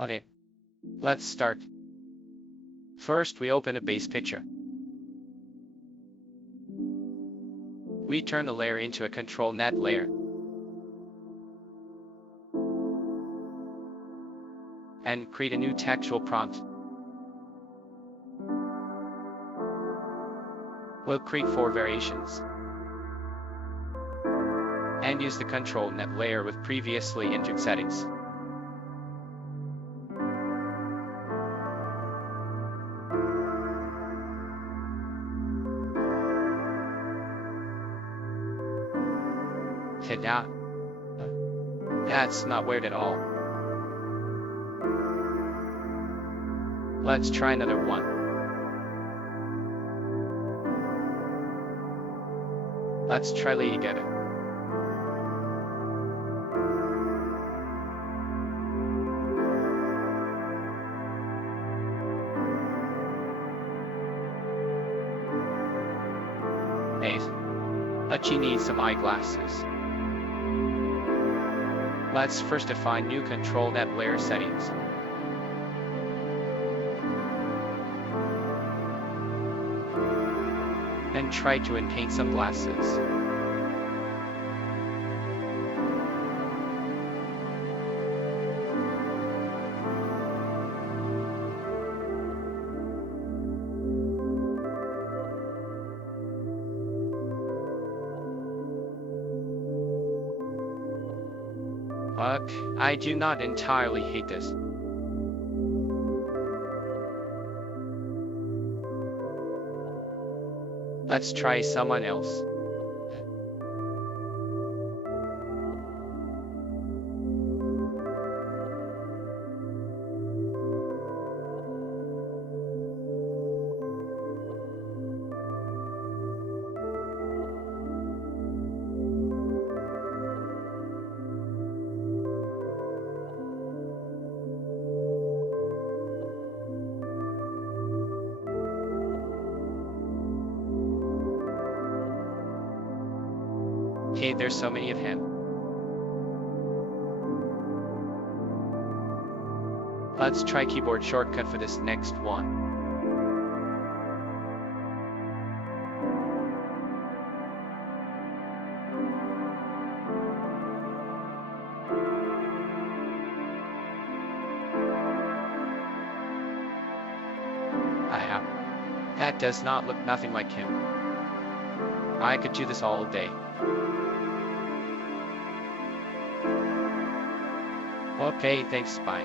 Okay, let's start. First, we open a base picture. We turn the layer into a ControlNet layer. And create a new textual prompt. We'll create 4 variations. And use the ControlNet layer with previously entered settings. Hit out. That's not weird at all. Let's try another one. Let's try Lady Gaga. Hey, but she needs some eyeglasses. Let's first define new ControlNet layer settings. Then try to paint some glasses. But I do not entirely hate this. Let's try someone else. Hey, there's so many of him. Let's try keyboard shortcut for this next one. That does not look nothing like him. I could do this all day. Okay, thanks, bye.